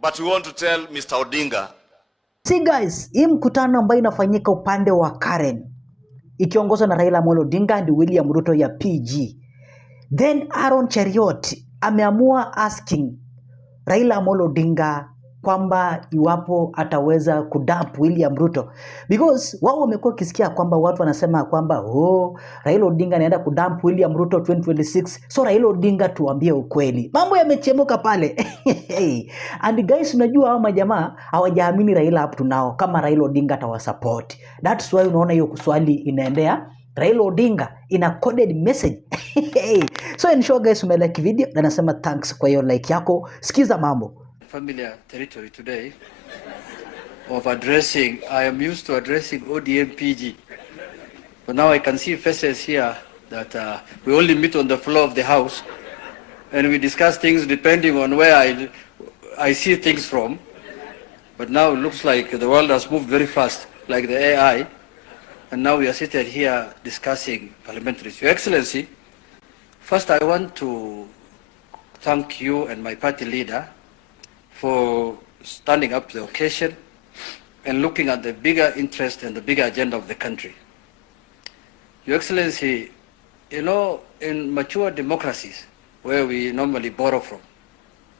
But we want to tell Mr. Odinga. See guys, hii mkutano ambayo inafanyika upande wa Karen ikiongozwa na Raila Amolo Odinga and William Ruto ya PG. Then Aron Cheeriot ameamua asking Raila Amolo Odinga kwamba iwapo ataweza kudump William Ruto, because wao wamekuwa kisikia kwamba watu wanasema kwamba Raila Odinga anaenda kudump William Ruto 2026. So Raila Odinga, tuambie ukweli, mambo yamechemuka pale. And guys, unajua hao majamaa hawajaamini Raila up to now kama Raila Odinga atawasupport. That's why unaona hiyo swali inaendea Raila Odinga in a coded message. So ensure guys umelike video na nasema thanks kwa hiyo like yako. Sikiza mambo. Familiar territory today of addressing, I am used to addressing ODM PG, but now I can see faces here that we only meet on the floor of the house and we discuss things depending on where I see things from. But now it looks like the world has moved very fast, like the AI, and now we are seated here discussing parliamentary. Your Excellency, first I want to thank you and my party leader for standing up to the occasion and looking at the bigger interest and the bigger agenda of the country. Your Excellency, you know, in mature democracies where we normally borrow from,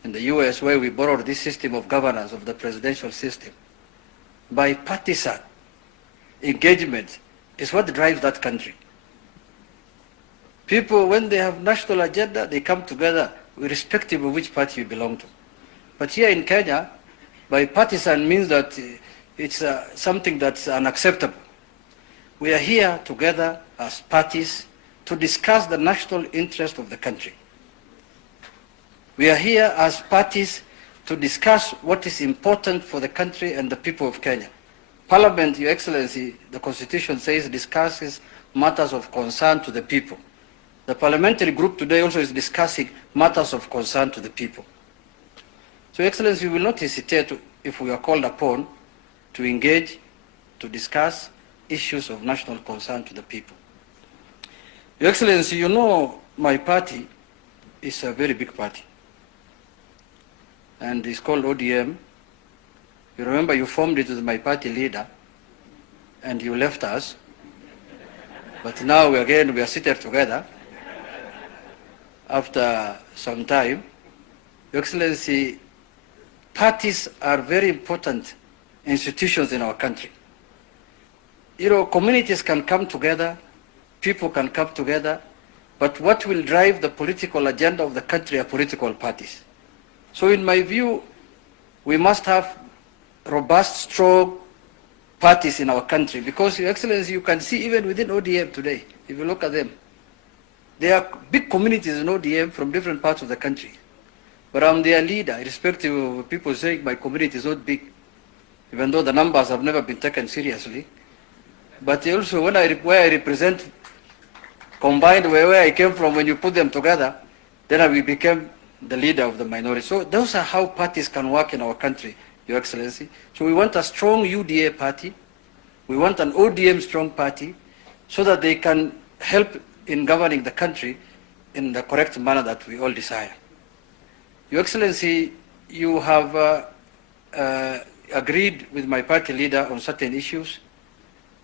in the US where we borrowed this system of governance of the presidential system, bipartisan engagement is what drives that country. People, when they have national agenda, they come together irrespective of which party you belong to. But here in Kenya, bipartisan means that it's something that's unacceptable. We are here together as parties to discuss the national interest of the country. We are here as parties to discuss what is important for the country and the people of Kenya. Parliament, Your Excellency, the Constitution says discusses matters of concern to the people. The parliamentary group today also is discussing matters of concern to the people. So, Your Excellency, we will not hesitate if we are called upon to engage, to discuss issues of national concern to the people. Your Excellency, you know my party is a very big party, and it's called ODM. You remember you formed it with my party leader, and you left us, but now we are seated together after some time. Your Excellency, parties are very important institutions in our country. You know, communities can come together, people can come together, but what will drive the political agenda of the country are political parties. So in my view, we must have robust, strong parties in our country, because, Your Excellency, you can see even within ODM today, if you look at them, there are big communities in ODM from different parts of the country. But I'm their leader, irrespective of people saying my community is not big, even though the numbers have never been taken seriously. But also where I represent, combined where I came from, when you put them together, then we became the leader of the minority. So those are how parties can work in our country, Your Excellency. So we want a strong UDA party, we want an ODM strong party, so that they can help in governing the country in the correct manner that we all desire. Your Excellency, you have agreed with my party leader on certain issues,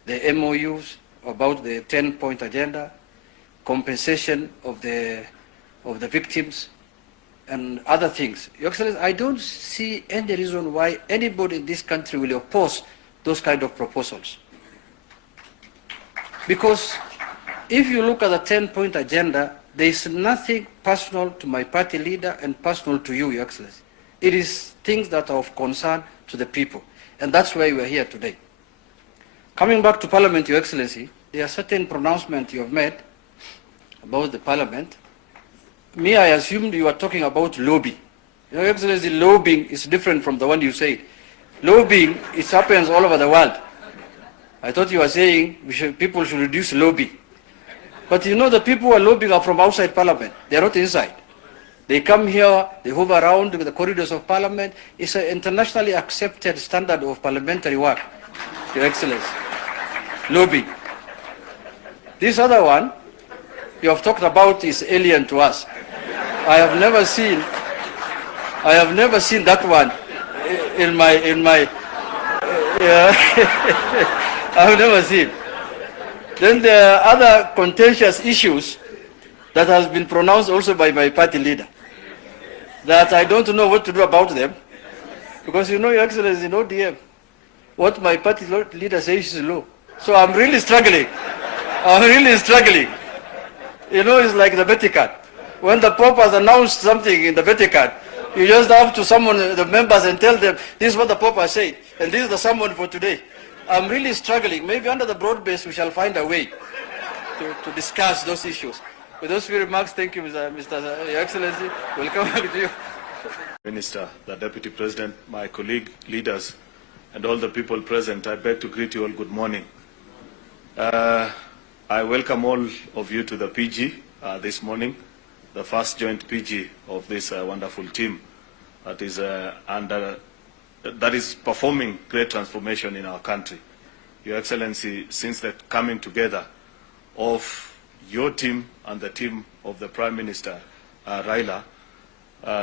the MOUs about the 10-point agenda, compensation of the victims, and other things. Your Excellency, I don't see any reason why anybody in this country will oppose those kind of proposals. Because if you look at the 10-point agenda, there is nothing personal to my party leader and personal to you, Your Excellency. It is things that are of concern to the people, and that's why we are here today. Coming back to Parliament, Your Excellency, there are certain pronouncements you have made about the Parliament. Me, I assumed you were talking about lobby. Your Excellency, lobbying is different from the one you said. Lobbying, it happens all over the world. I thought you were saying people should reduce lobby. But you know, the people who are lobbying are from outside Parliament. They are not inside. They come here, they hover around the corridors of Parliament. It's an internationally accepted standard of parliamentary work, Your Excellency. Lobbying. This other one you have talked about is alien to us. I have never seen that one in my I've never seen. Then there are other contentious issues that has been pronounced also by my party leader, that I don't know what to do about them, because you know, Your Excellency, in ODM, what my party leader says is law. So I'm really struggling. I'm really struggling. You know, it's like the Vatican. When the Pope has announced something in the Vatican, you just have to summon the members and tell them, this is what the Pope has said, and this is the sermon for today. I'm really struggling. Maybe under the broad base, we shall find a way to discuss those issues. With those few remarks, thank you, Mr. Your Excellency. Welcome back to you. Minister, the Deputy President, my colleague, leaders, and all the people present, I beg to greet you all good morning. I welcome all of you to the PG this morning, the first joint PG of this wonderful team that is performing great transformation in our country. Your Excellency, since the coming together of your team and the team of the Prime Minister, Raila,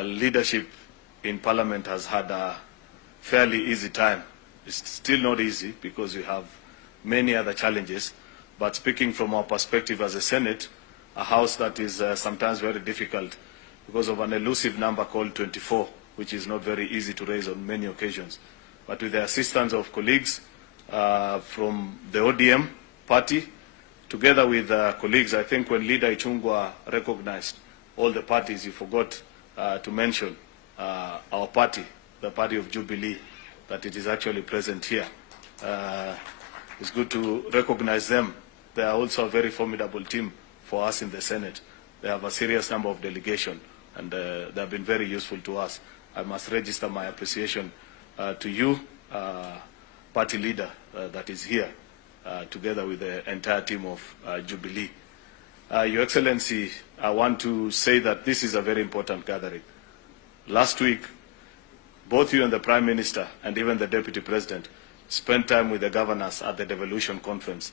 leadership in Parliament has had a fairly easy time. It's still not easy because we have many other challenges, but speaking from our perspective as a Senate, a house that is sometimes very difficult because of an elusive number called 24, which is not very easy to raise on many occasions. But with the assistance of colleagues from the ODM party, together with colleagues, I think when Leader Ichungwa recognized all the parties, you forgot to mention our party, the party of Jubilee, that it is actually present here. It's good to recognize them. They are also a very formidable team for us in the Senate. They have a serious number of delegation, and they have been very useful to us. I must register my appreciation to you, party leader that is here, together with the entire team of Jubilee. Your Excellency, I want to say that this is a very important gathering. Last week, both you and the Prime Minister and even the Deputy President spent time with the governors at the devolution conference.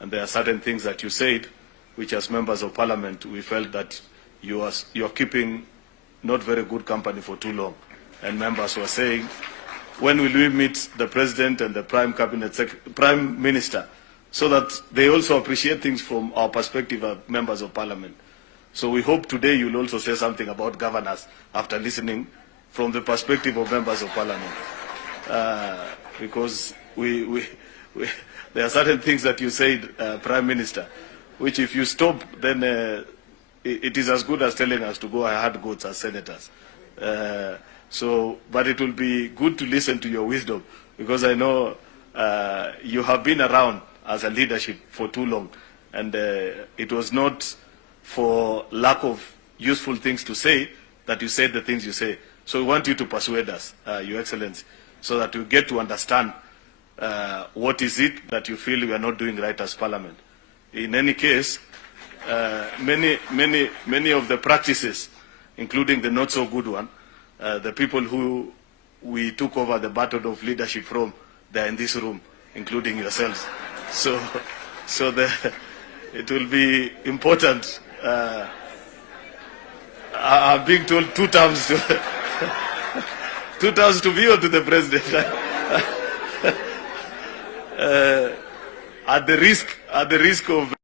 And there are certain things that you said, which as members of Parliament, we felt that you are keeping not very good company for too long. And members were saying, when will we meet the President and the Prime Minister, so that they also appreciate things from our perspective as members of Parliament. So we hope today you'll also say something about governors after listening from the perspective of members of Parliament. Because there are certain things that you said, Prime Minister, which if you stop, then it is as good as telling us to go hard goats as senators. But it will be good to listen to your wisdom, because I know you have been around as a leadership for too long, and it was not for lack of useful things to say that you said the things you say. So we want you to persuade us, Your Excellency, so that we get to understand what is it that you feel we are not doing right as Parliament. In any case, many of the practices, including the not so good one, the people who we took over the baton of leadership from, they are in this room, including yourselves. So it will be important. I'm being told 2 terms to 2 terms to me or to the President. At the risk of